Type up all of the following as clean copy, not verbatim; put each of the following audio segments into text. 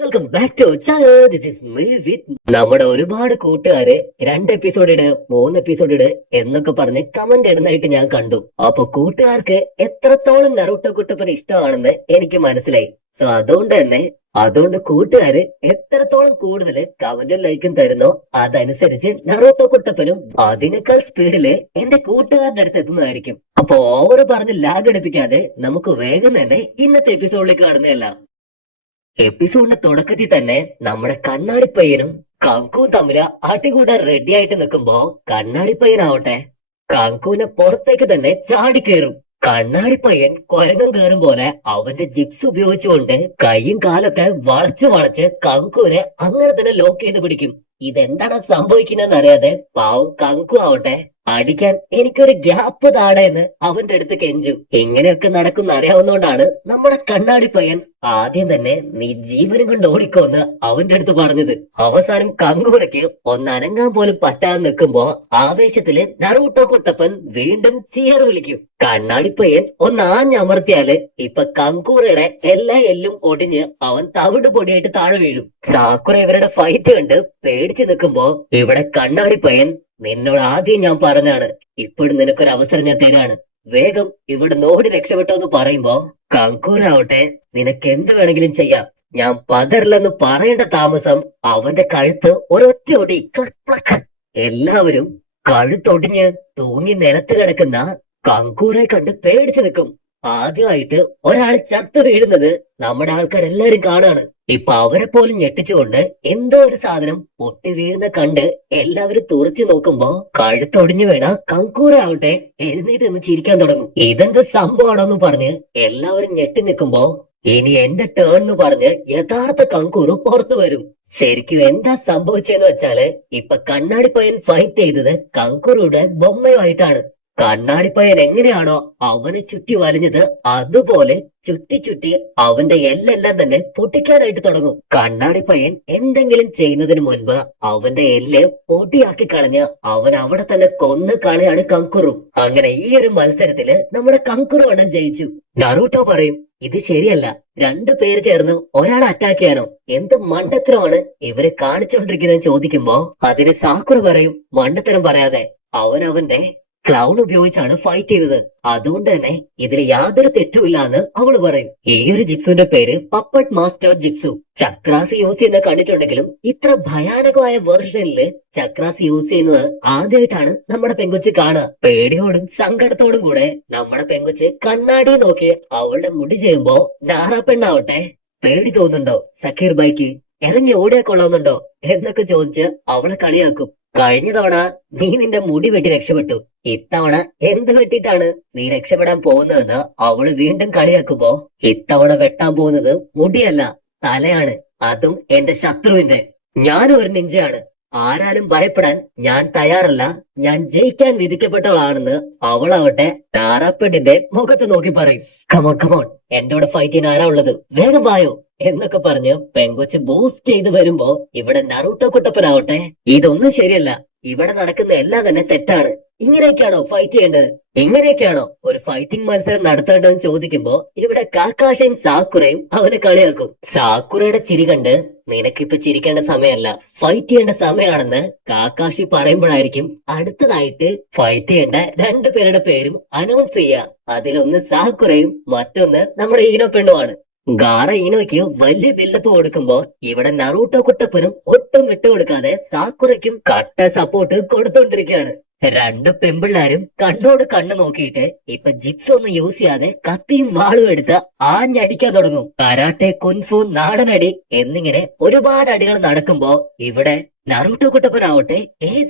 Welcome back to channel. This is me with നമ്മുടെ ഒരുപാട് കൂട്ടുകാര് 2 എപ്പിസോഡ് ഇട് 3 എപ്പിസോഡ് ഇട് എന്നൊക്കെ പറഞ്ഞ് കമന്റ് ഇടുന്നതായിട്ട് ഞാൻ കണ്ടു. അപ്പൊ കൂട്ടുകാർക്ക് എത്രത്തോളം നറൂട്ടോ കുട്ടപ്പൻ ഇഷ്ടമാണെന്ന് എനിക്ക് മനസ്സിലായി. സോ അതുകൊണ്ട് കൂട്ടുകാര് എത്രത്തോളം കൂടുതൽ കമന്റും ലൈക്കും തരുന്നോ അതനുസരിച്ച് നറൂട്ടോ കുട്ടപ്പനും അതിനേക്കാൾ സ്പീഡില് എന്റെ കൂട്ടുകാരുടെ അടുത്ത് എത്തുന്നതായിരിക്കും. അപ്പൊ ഓവർ പറഞ്ഞ് ലാഗ് അടിപ്പിക്കാതെ നമുക്ക് വേഗം തന്നെ ഇന്നത്തെ എപ്പിസോഡിലേക്ക് കടന്നതല്ല. എപ്പിസോഡിന്റെ തുടക്കത്തിൽ തന്നെ നമ്മുടെ കണ്ണാടിപ്പയ്യനും കങ്കുവും തമ്മില് അടികൂടാൻ റെഡി ആയിട്ട് നിൽക്കുമ്പോ കണ്ണാടിപ്പയ്യനാവട്ടെ കങ്കുവിനെ പുറത്തേക്ക് തന്നെ ചാടിക്കേറും. കണ്ണാടിപ്പയ്യൻ കുരങ്ങൻ കയറും പോലെ അവന്റെ ജിപ്സ് ഉപയോഗിച്ചുകൊണ്ട് കൈയും കാലൊക്കെ വളച്ച് കങ്കുവിനെ അങ്ങനെ തന്നെ ലോക്ക് ചെയ്ത് പിടിക്കും. ഇതെന്താണ് സംഭവിക്കുന്നതെന്ന് അറിയാതെ പാവം കങ്കു ആവട്ടെ അടിക്കാൻ എനിക്കൊരു ഗ്യാപ്പ് താടെ എന്ന് അവന്റെ അടുത്ത് കെഞ്ചു. ഇങ്ങനെയൊക്കെ നടക്കുന്ന അറിയാവുന്നോണ്ടാണ് നമ്മുടെ കണ്ണാടി പയ്യൻ ആദ്യം തന്നെ നീ ജീവനും കൊണ്ട് ഓടിക്കോന്ന് അവന്റെ അടുത്ത് പറഞ്ഞത്. അവസാനം കങ്കുവിനക്ക് ഒന്നനങ്ങാൻ പോലും പറ്റാതെ നിൽക്കുമ്പോ ആവേശത്തില് നറൂട്ടോ കുട്ടപ്പൻ വീണ്ടും ചിയർ വിളിക്കും. കണ്ണാടി പയ്യൻ ഒന്നാഞ്ഞമർത്തിയാല് ഇപ്പൊ കങ്കൂറയുടെ എല്ലാ എല്ലും ഒടിഞ്ഞ് അവൻ തവിട് പൊടിയായിട്ട് താഴെ വീഴും. സാക്കുറ ഇവരുടെ ഫൈറ്റ് കണ്ട് പേടിച്ചു നിൽക്കുമ്പോ ഇവിടെ കണ്ണാടി പയ്യൻ നിന്നോട് ആദ്യം ഞാൻ പറഞ്ഞാണ്, ഇപ്പോഴും നിനക്കൊരു അവസരം ഞാൻ തരാണ്, വേഗം ഇവിടെ നോടി രക്ഷപ്പെട്ടോ എന്ന് പറയുമ്പോ കങ്കൂറാവട്ടെ നിനക്ക് എന്ത് വേണമെങ്കിലും ചെയ്യാം, ഞാൻ പതറില്ലെന്ന് പറയേണ്ട താമസം അവന്റെ കഴുത്ത് ഒരൊറ്റ ഒടി. എല്ലാവരും കഴുത്തൊടിഞ്ഞ് തൂങ്ങി നിലത്ത് കിടക്കുന്ന കങ്കൂറെ കണ്ട് പേടിച്ചു നിൽക്കും. ആദ്യമായിട്ട് ഒരാൾ ചത്തു വീഴുന്നത് നമ്മുടെ ആൾക്കാരെല്ലാരും കാണാണ്. ഇപ്പൊ അവരെ പോലും ഞെട്ടിച്ചുകൊണ്ട് എന്തോ ഒരു സാധനം പൊട്ടി വീഴുന്ന കണ്ട് എല്ലാവരും തുറച്ചു നോക്കുമ്പോ കഴുത്തൊടിഞ്ഞു വീണ കങ്കൂറാവട്ടെ എഴുന്നേറ്റ് നിന്ന് ചിരിക്കാൻ തുടങ്ങും. ഇതെന്ത് സംഭവമാണോന്ന് പറഞ്ഞ് എല്ലാവരും ഞെട്ടി നിൽക്കുമ്പോ ഇനി എന്റെ ടേൺ എന്ന് പറഞ്ഞ് യഥാർത്ഥ കങ്കൂറ് പുറത്തു വരും. ശരിക്കും എന്താ സംഭവിച്ചെന്ന് വെച്ചാല് ഇപ്പൊ കണ്ണാടിപ്പയ്യൻ ഫൈറ്റ് ചെയ്തത് കങ്കൂറുടെ ബൊമ്മയുമായിട്ടാണ്. കണ്ണാടിപ്പയ്യൻ എങ്ങനെയാണോ അവനെ ചുറ്റി വലിഞ്ഞത് അതുപോലെ ചുറ്റി അവന്റെ എല്ലെല്ലാം തന്നെ പൊട്ടിക്കാനായിട്ട് തുടങ്ങും. കണ്ണാടിപ്പയ്യൻ എന്തെങ്കിലും ചെയ്യുന്നതിന് മുൻപ് അവന്റെ എല്ല് പൊട്ടിയാക്കി കളഞ്ഞ് അവൻ അവിടെ തന്നെ കൊന്നു കളയാണ് കങ്കുറു. അങ്ങനെ ഈ ഒരു മത്സരത്തില് നമ്മുടെ കങ്കുറു അണ്ണൻ ജയിച്ചു. നറൂട്ടോ പറയും ഇത് ശരിയല്ല, 2 പേര് ചേർന്ന് ഒരാളെ അറ്റാക്ക് ചെയ്യാനോ, എന്ത് മണ്ടത്തരമാണ് ഇവരെ കാണിച്ചുകൊണ്ടിരിക്കുന്നത് ചോദിക്കുമ്പോ അതിന് സാക്കുറ പറയും മണ്ടത്തരം പറയാതെ അവന്റെ ക്ലൗൺ ഉപയോഗിച്ചാണ് ഫൈറ്റ് ചെയ്തത്, അതുകൊണ്ട് തന്നെ ഇതിൽ യാതൊരു തെറ്റുമില്ല എന്ന് അവള് പറയും. ഈ ഒരു ജിപ്സുവിന്റെ പേര് പപ്പട്ട് മാസ്റ്റർ ജിപ്സു. ചക്രാസ് യൂസ് ചെയ്യുന്ന കണ്ടിട്ടുണ്ടെങ്കിലും ഇത്ര ഭയാനകമായ വേർഷനില് ചക്രാസ് യൂസ് ചെയ്യുന്നത് ആദ്യമായിട്ടാണ് നമ്മുടെ പെങ്കൊച്ച് കാണുക. പേടിയോടും സങ്കടത്തോടും കൂടെ നമ്മുടെ പെങ്കൊച്ച് കണ്ണാടി നോക്കി അവളുടെ മുടി ചെയ്യുമ്പോ നാറാ പെണ്ണാവട്ടെ പേടി തോന്നുന്നുണ്ടോ സക്കീർ ബൈക്ക് ഇറങ്ങി ഓടിയാ കൊള്ളാവുന്നുണ്ടോ എന്നൊക്കെ ചോദിച്ച് അവളെ കളിയാക്കും. കഴിഞ്ഞ തവണ നീ നിന്റെ മുടി വെട്ടി രക്ഷപ്പെട്ടു, ഇത്തവണ എന്ത് വെട്ടിട്ടാണ് നീ രക്ഷപ്പെടാൻ പോകുന്നതെന്ന് അവള് വീണ്ടും കളിയാക്കുമ്പോ ഇത്തവണ വെട്ടാൻ പോകുന്നത് മുടിയല്ല തലയാണ്, അതും എന്റെ ശത്രുവിന്റെ. ഞാനും ഒരു നിഞ്ചയാണ്, ആരാലും ഭയപ്പെടാൻ ഞാൻ തയ്യാറല്ല, ഞാൻ ജയിക്കാൻ വിധിക്കപ്പെട്ടവളാണെന്ന് അവളാവട്ടെ താറാപ്പെട്ടിന്റെ മുഖത്ത് നോക്കി പറയും. കമോൺ എന്റെ കൂടെ ഫൈറ്റ് ചെയ്യാൻ ആരാ ഉള്ളത്, വേഗം വായോ എന്നൊക്കെ പറഞ്ഞ് പെങ്കൊച്ച് ബൂസ്റ്റ് ചെയ്ത് വരുമ്പോ ഇവിടെ നറൂട്ടോ കുട്ടപ്പനാവട്ടെ ഇതൊന്നും ശരിയല്ല, ഇവിടെ നടക്കുന്ന എല്ലാം തന്നെ തെറ്റാണ്, ഇങ്ങനെയൊക്കെയാണോ ഫൈറ്റ് ചെയ്യേണ്ടത്, ഇങ്ങനെയൊക്കെയാണോ ഒരു ഫൈറ്റിംഗ് മത്സരം നടത്തേണ്ടതെന്ന് ചോദിക്കുമ്പോ ഇവിടെ കാക്കാശയും സാക്കുറയും അവനെ കളിയാക്കും. സാക്കുറയുടെ ചിരി കണ്ട് നിനക്കിപ്പൊ ചിരിക്കേണ്ട സമയമല്ല, ഫൈറ്റ് ചെയ്യേണ്ട സമയമാണെന്ന് കാക്കാശി പറയുമ്പോഴായിരിക്കും അടുത്തതായിട്ട് ഫൈറ്റ് ചെയ്യേണ്ട 2 പേരുടെ പേരും അനൗൺസ് ചെയ്യുക. അതിലൊന്ന് സാക്കുറയും മറ്റൊന്ന് നമ്മുടെ ഈനോ പെണ്ണുമാണ്. ഗാറ ഈനോയ്ക്ക് വലിയ ബിൽഡപ്പ് കൊടുക്കുമ്പോ ഇവിടെ നറൂട്ടോ കുട്ടപ്പനും ഒട്ടും വിട്ടുകൊടുക്കാതെ സാക്കുറയ്ക്കും കട്ട സപ്പോർട്ട് കൊടുത്തോണ്ടിരിക്കുകയാണ്. 2 പെമ്പിള്ളാരും കണ്ണോട് കണ്ണ് നോക്കിയിട്ട് ഇപ്പൊ ജിപ്സ് ഒന്നും യൂസ് ചെയ്യാതെ കത്തിയും വാളും എടുത്ത് ആഞ്ഞടിക്കാൻ തുടങ്ങും. കരാട്ടെ, കുൻഫു, നാടനടി എന്നിങ്ങനെ ഒരുപാട് അടികൾ നടക്കുമ്പോ ഇവിടെ നറൂട്ടോ കുട്ടപ്പനാവട്ടെ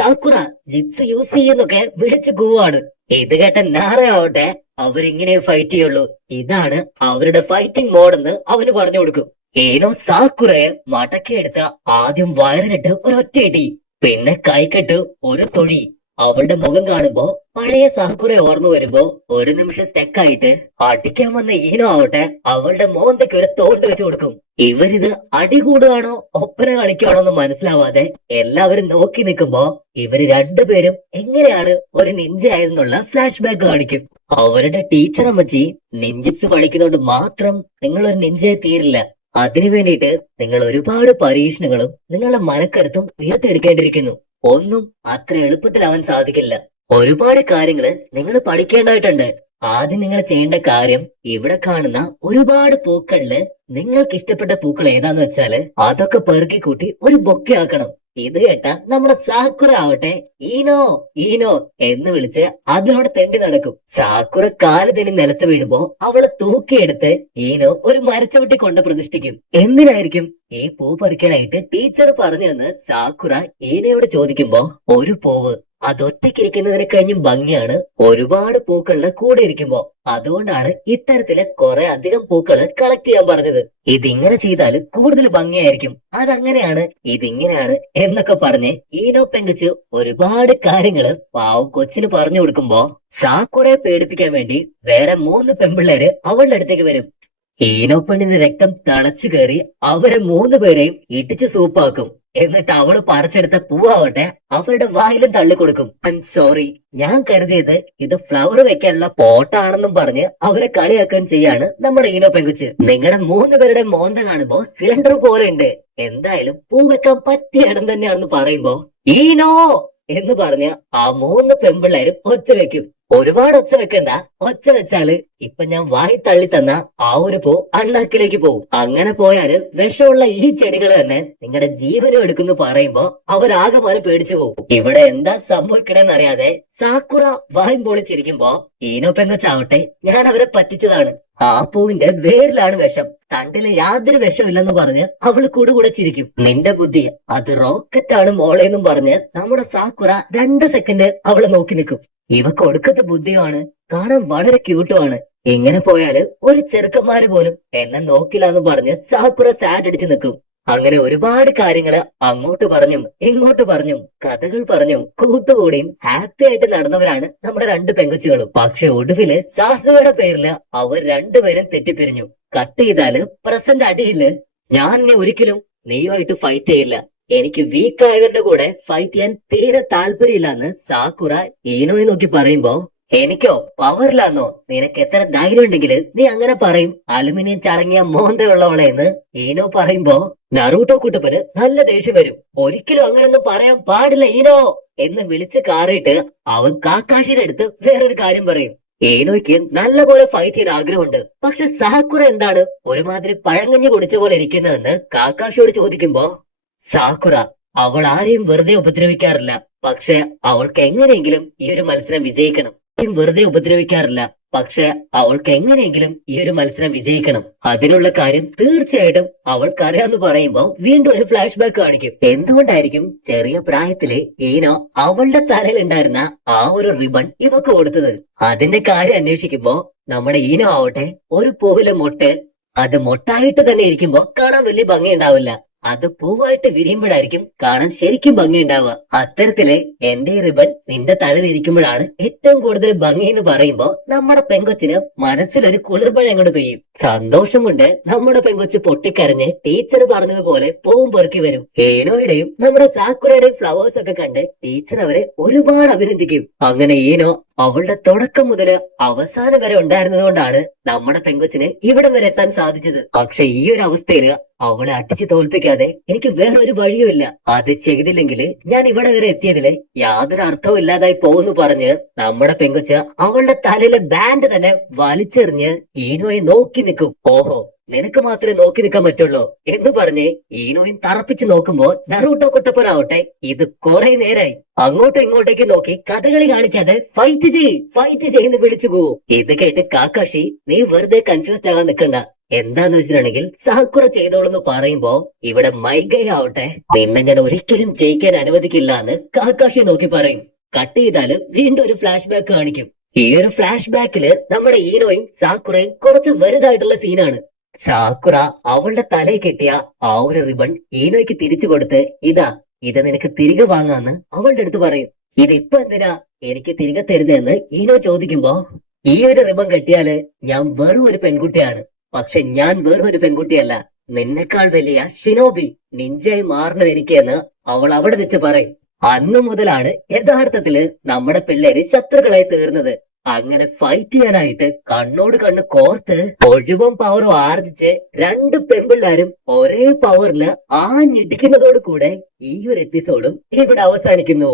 സാക്കുറ ജിപ്സ് യൂസ് ചെയ്യുന്നൊക്കെ വിളിച്ചു കൂവാണ്. ഇത് കേട്ട നാറയാവട്ടെ അവരിങ്ങനെ ഫൈറ്റ് ചെയ്യുള്ളൂ, ഇതാണ് അവരുടെ ഫൈറ്റിംഗ് മോഡെന്ന് അവന് പറഞ്ഞു കൊടുക്കും. ഏനോ സാക്കുറയെ മടക്കിയെടുത്ത് ആദ്യം വയറിനിട്ട് ഒരൊറ്റയിടി, പിന്നെ കൈക്കെട്ട് ഒരു തൊഴി. അവളുടെ മുഖം കാണുമ്പോ പഴയ സാക്കുറെ ഓർമ്മ വരുമ്പോ ഒരു നിമിഷം സ്റ്റെക്കായിട്ട് അടിക്കാൻ വന്ന ഈനോ ആവട്ടെ അവളുടെ മോന്തയ്ക്ക് ഒരു തോണ്ട് വെച്ച് കൊടുക്കും. ഇവരിത് അടി കൂടുകയാണോ ഒപ്പന കളിക്കുകയാണോ എന്ന് മനസ്സിലാവാതെ എല്ലാവരും നോക്കി നിൽക്കുമ്പോ ഇവര് 2 പേരും എങ്ങനെയാണ് ഒരു നിഞ്ച ആയതെന്നുള്ള ഫ്ലാഷ് ബാക്ക് കാണിക്കും. അവരുടെ ടീച്ചർ അമ്മച്ചി നിഞ്ചിപ്സ് പഠിക്കുന്നോണ്ട് മാത്രം നിങ്ങൾ ഒരു നിഞ്ചയെ തീരില്ല, അതിനു വേണ്ടിയിട്ട് നിങ്ങൾ ഒരുപാട് പരീക്ഷണങ്ങളും നിങ്ങളുടെ മനക്കരുത്തും ഉയർത്തെടുക്കേണ്ടിയിരിക്കുന്നു. ഒന്നും അത്ര എളുപ്പത്തിലാവാൻ സാധിക്കില്ല. ഒരുപാട് കാര്യങ്ങള് നിങ്ങൾ പഠിക്കേണ്ടതായിട്ടുണ്ട്. ആദ്യം നിങ്ങൾ ചെയ്യേണ്ട കാര്യം ഇവിടെ കാണുന്ന ഒരുപാട് പൂക്കളില് നിങ്ങൾക്ക് ഇഷ്ടപ്പെട്ട പൂക്കൾ ഏതാന്ന് വെച്ചാല് അതൊക്കെ പെറുക്കി കൂട്ടി ഒരു ബൊക്കെ ആക്കണം. ഇത് കേട്ട നമ്മുടെ സാക്കുറ ആവട്ടെ ഈനോ ഈനോ എന്ന് വിളിച്ച് അതിനോട് തെണ്ടി നടക്കും. സാക്കുറ കാല് തെന്നി നിലത്ത് വീഴുമ്പോ അവളെ തൂക്കിയെടുത്ത് ഈനോ ഒരു മരച്ചുവട്ടി കൊണ്ട് പ്രതിഷ്ഠിക്കും. എന്തിനായിരിക്കും ഈ പൂ പറിക്കാനായിട്ട് ടീച്ചർ പറഞ്ഞതെന്ന് സാക്കുറ ഈനയോട് ചോദിക്കുമ്പോ ഒരു പൂവ് അതൊറ്റയ്ക്കിരിക്കുന്നതിനെ കഴിഞ്ഞും ഭംഗിയാണ് ഒരുപാട് പൂക്കളുടെ കൂടെ ഇരിക്കുമ്പോ. അതുകൊണ്ടാണ് ഇത്തരത്തില് കുറെ അധികം പൂക്കള് കളക്ട് ചെയ്യാൻ പറഞ്ഞത്. ഇതിങ്ങനെ ചെയ്താൽ കൂടുതൽ ഭംഗിയായിരിക്കും, അതങ്ങനെയാണ്, ഇതിങ്ങനെയാണ് എന്നൊക്കെ പറഞ്ഞ് ഈനോ പെങ്കുച്ച് ഒരുപാട് കാര്യങ്ങള് പാവം കൊച്ചിന് പറഞ്ഞു കൊടുക്കുമ്പോ സാക്കുറയെ പേടിപ്പിക്കാൻ വേണ്ടി വേറെ 3 പെൺപിള്ളേര് അവളുടെ അടുത്തേക്ക് വരും. ഈനോ പെണ്ണിന്റെ രക്തം തിളച്ചു കയറി അവരെ 3 പേരെയും ഇടിച്ച് സൂപ്പാക്കും. എന്നിട്ട് അവള് പറിച്ചെടുത്ത പൂവാവട്ടെ അവരുടെ വായിലും തള്ളിക്കൊടുക്കും. ഐ എം സോറി, ഞാൻ കരുതിയത് ഇത് ഫ്ലവർ വെക്കാനുള്ള പോട്ടാണെന്നും പറഞ്ഞ് അവരെ കളിയാക്കാൻ ചെയ്യാണ് നമ്മുടെ ഈനോ പെങ്കുച്ച്. നിങ്ങളുടെ 3 പേരുടെ മോന്ത കാണുമ്പോ സിലിണ്ടർ പോലെ ഉണ്ട്, എന്തായാലും പൂ വെക്കാൻ പറ്റിയ ഇടം തന്നെയാണെന്ന് പറയുമ്പോ ഈനോ എന്ന് പറഞ്ഞ് ആ 3 പെൺപിള്ളേരും ഒച്ച വെക്കും. ഒരുപാട് ഒച്ച വെക്കണ്ട, ഒച്ച വെച്ചാല് ഇപ്പൊ ഞാൻ വായി തള്ളി തന്ന ആ ഒരു പൂ അണ്ണാക്കിലേക്ക് പോകും. അങ്ങനെ പോയാല് വിഷമുള്ള ഈ ചെടികൾ തന്നെ നിങ്ങളുടെ ജീവനും എടുക്കുന്നു പറയുമ്പോ അവരാകെ പേടിച്ചു പോകും. ഇവിടെ എന്താ സംഭവിക്കണെന്ന് അറിയാതെ സാക്കുറ വായും പൊളിച്ചിരിക്കുമ്പോ ഈനോ പെങ്ങച്ചാവട്ടെ ഞാൻ അവരെ പറ്റിച്ചതാണ്, ആ പൂവിന്റെ വേരിലാണ് വിഷം, തണ്ടില് യാതൊരു വിഷമില്ലെന്ന് പറഞ്ഞ് അവള് കൂടുകൂടെ ചിരിക്കും. നിന്റെ ബുദ്ധി അത് റോക്കറ്റാണ് മോളെന്നും പറഞ്ഞ് നമ്മുടെ സാക്കുറ 2 സെക്കൻഡ് അവളെ നോക്കി നിൽക്കും. ഇവക്ക് ഒടുക്കത്തെ ബുദ്ധിയുമാണ്, കാണാൻ വളരെ ക്യൂട്ടുമാണ്. ഇങ്ങനെ പോയാല് ഒരു ചെറുക്കന്മാര് പോലും എന്നെ നോക്കില്ല എന്ന് പറഞ്ഞ് സാക്കുറ സാഡ് അടിച്ചു നിൽക്കും. അങ്ങനെ ഒരുപാട് കാര്യങ്ങള് അങ്ങോട്ട് പറഞ്ഞും ഇങ്ങോട്ട് പറഞ്ഞും കഥകൾ പറഞ്ഞും കൂട്ടുകൂടിയും ഹാപ്പി ആയിട്ട് നടന്നവരാണ് നമ്മുടെ 2 പെങ്കുച്ചുകളും. പക്ഷെ ഒടുവില് സാസുവയുടെ പേരില് അവർ 2 പേരും തെറ്റിപ്പിരിഞ്ഞു. കട്ട് ചെയ്താല് പ്രസന്റ് അടിയില് ഞാൻ ഇനി ഒരിക്കലും നീയുമായിട്ട് ഫൈറ്റ് ചെയ്യില്ല, എനിക്ക് വീക്ക് ആയവരുടെ കൂടെ ഫൈറ്റ് ചെയ്യാൻ തീരെ താല്പര്യമില്ലാന്ന് സാക്കുറ ഈനോയെ നോക്കി പറയുമ്പോ എനിക്കോ പവറില്ലാന്നോ, നിനക്ക് എത്ര ധൈര്യം ഉണ്ടെങ്കിൽ നീ അങ്ങനെ പറയും, അലുമിനിയം ചളങ്ങിയ മോന്തയുള്ളവളെ എന്ന് ഈനോ പറയുമ്പോ നറൂട്ടോ കുട്ടപ്പന് നല്ല ദേഷ്യം വരും. ഒരിക്കലും അങ്ങനൊന്നും പറയാൻ പാടില്ല ഈനോ എന്ന് വിളിച്ച് കാറിയിട്ട് അവൻ കാക്കാഷിയുടെ അടുത്ത് വേറൊരു കാര്യം പറയും. ഏനോയ്ക്ക് നല്ലപോലെ ഫൈറ്റ് ചെയ്യാൻ ആഗ്രഹമുണ്ട്, പക്ഷെ സാക്കുറ എന്താണ് ഒരുമാതിരി പഴങ്കഞ്ഞി കുടിച്ച പോലെ ഇരിക്കുന്നതെന്ന് കാക്കാഷിയോട് ചോദിക്കുമ്പോ സാക്കുറ അവൾ ആരെയും വെറുതെ ഉപദ്രവിക്കാറില്ല, പക്ഷെ അവൾക്ക് എങ്ങനെയെങ്കിലും ഈ ഒരു മത്സരം വിജയിക്കണം. വെറുതെ ഉപദ്രവിക്കാറില്ല, പക്ഷെ അവൾക്ക് എങ്ങനെയെങ്കിലും ഈ ഒരു മത്സരം വിജയിക്കണം. അതിനുള്ള കാര്യം തീർച്ചയായിട്ടും അവൾക്കറിയാന്ന് പറയുമ്പോ വീണ്ടും ഒരു ഫ്ലാഷ് ബാക്ക് കാണിക്കും. എന്തുകൊണ്ടായിരിക്കും ചെറിയ പ്രായത്തില് ഈനോ അവളുടെ തലയിൽ ഉണ്ടായിരുന്ന ആ ഒരു റിബൺ ഇവക്ക് കൊടുത്തത്? അതിന്റെ കാര്യം അന്വേഷിക്കുമ്പോ നമ്മുടെ ഈനോ ആവട്ടെ ഒരു പൂവിലെ മൊട്ട്, അത് മൊട്ടായിട്ട് തന്നെ ഇരിക്കുമ്പോ കാണാൻ വലിയ ഭംഗി ഉണ്ടാവില്ല, അത് പൂവായിട്ട് വിരിയുമ്പോഴായിരിക്കും കാണാൻ ശരിക്കും ഭംഗി ഉണ്ടാവുക. അത്തരത്തില് എന്റെ റിബൺ നിന്റെ തലയിൽ ഇരിക്കുമ്പോഴാണ് ഏറ്റവും കൂടുതൽ ഭംഗി എന്ന് പറയുമ്പോ നമ്മുടെ പെങ്കൊച്ചിന് മനസ്സിലൊരു കുളിർമഴ അങ്ങോട്ട് പെയ്യും. സന്തോഷം കൊണ്ട് നമ്മുടെ പെങ്കൊച്ച് പൊട്ടിക്കരഞ്ഞ് ടീച്ചർ പറഞ്ഞതുപോലെ പൂവും പെറുക്കി വരും. ഏനോയുടെയും നമ്മുടെ സാക്കുറയുടെയും ഫ്ലവേഴ്സ് ഒക്കെ കണ്ട് ടീച്ചർ അവരെ ഒരുപാട് അഭിനന്ദിക്കും. അങ്ങനെ ഈനോ അവളുടെ തുടക്കം മുതല് അവസാനം വരെ ഉണ്ടായിരുന്നത് കൊണ്ടാണ് നമ്മുടെ പെങ്കൊച്ചിന് ഇവിടെ വരെ എത്താൻ സാധിച്ചത്. പക്ഷെ ഈ ഒരു അവസ്ഥയില് അവളെ അടിച്ചു തോൽപ്പിക്കാതെ എനിക്ക് വേറൊരു വഴിയുമില്ല. അത് ചെയ്തില്ലെങ്കിൽ ഞാൻ ഇവിടെ വരെ എത്തിയതില് യാതൊരു അർത്ഥവും ഇല്ലാതായി പോകുന്നു പറഞ്ഞ് നമ്മുടെ പെങ്കൊച്ച് അവളുടെ തലയിലെ ബാൻഡ് തന്നെ വലിച്ചെറിഞ്ഞ് ഈനോയെ നോക്കി നിൽക്കും. ഓഹോ, നിനക്ക് മാത്രമേ നോക്കി നിൽക്കാൻ പറ്റുള്ളൂ എന്ന് പറഞ്ഞ് ഈനോയും തറപ്പിച്ച് നോക്കുമ്പോ നറൂട്ടോ കുട്ടപ്പനാവട്ടെ ഇത് കുറെ നേരായി അങ്ങോട്ടും ഇങ്ങോട്ടേക്ക് നോക്കി കഥകളി കാണിക്കാതെ ഫൈറ്റ് ചെയ്യുന്ന വിളിച്ചു പോവും. ഇത് കേട്ട് കാക്കാഷി നീ വെറുതെ കൺഫ്യൂസ്ഡ് ആകാൻ നിൽക്കണ്ട, എന്താന്ന് വെച്ചിട്ടുണ്ടെങ്കിൽ സാക്കുറ ചെയ്തോളെന്ന് പറയുമ്പോ ഇവിടെ മൈഗൈ ആവട്ടെ നിന്നെ ഞാൻ ഒരിക്കലും ജയിക്കാൻ അനുവദിക്കില്ല എന്ന് കാക്കാഷി നോക്കി പറയും. കട്ട് ചെയ്താല് വീണ്ടും ഒരു ഫ്ലാഷ് ബാക്ക് കാണിക്കും. ഈ ഒരു ഫ്ലാഷ് ബാക്കില് നമ്മുടെ ഈനോയും സാക്കുറയും കുറച്ച് വലുതായിട്ടുള്ള സീനാണ്. സാക്കുറ അവളുടെ തലയിൽ കെട്ടിയ ആ ഒരു റിബൺ ഈനോയ്ക്ക് തിരിച്ചു കൊടുത്ത് ഇത് നിനക്ക് തിരികെ വാങ്ങാന്ന് അവളുടെ അടുത്ത് പറയും. ഇതിപ്പോ എന്തിനാ എനിക്ക് തിരികെ തരുന്നതെന്ന് ഈനോ ചോദിക്കുമ്പോ ഈ ഒരു റിബൺ കെട്ടിയാല് ഞാൻ വെറും ഒരു പെൺകുട്ടിയാണ്, പക്ഷെ ഞാൻ വെറും ഒരു പെൺകുട്ടിയല്ല, നിന്നെക്കാൾ വലിയ ഷിനോബി നിഞ്ചയായി മാറണം എനിക്കെന്ന് അവൾ അവിടെ വെച്ച് പറയും. അന്നു മുതലാണ് യഥാർത്ഥത്തില് നമ്മുടെ പിള്ളേര് ശത്രുക്കളായി തീർന്നത്. അങ്ങനെ ഫൈറ്റ് ചെയ്യാനായിട്ട് കണ്ണോട് കണ്ണ് കോർത്ത് മുഴുവൻ പവറും ആർജിച്ച് രണ്ട് പെൺപിള്ളാരും ഒരേ പവറില് ആഞ്ഞിടിക്കുന്നതോട് കൂടെ ഈ ഒരു എപ്പിസോഡും ഇവിടെ അവസാനിക്കുന്നു.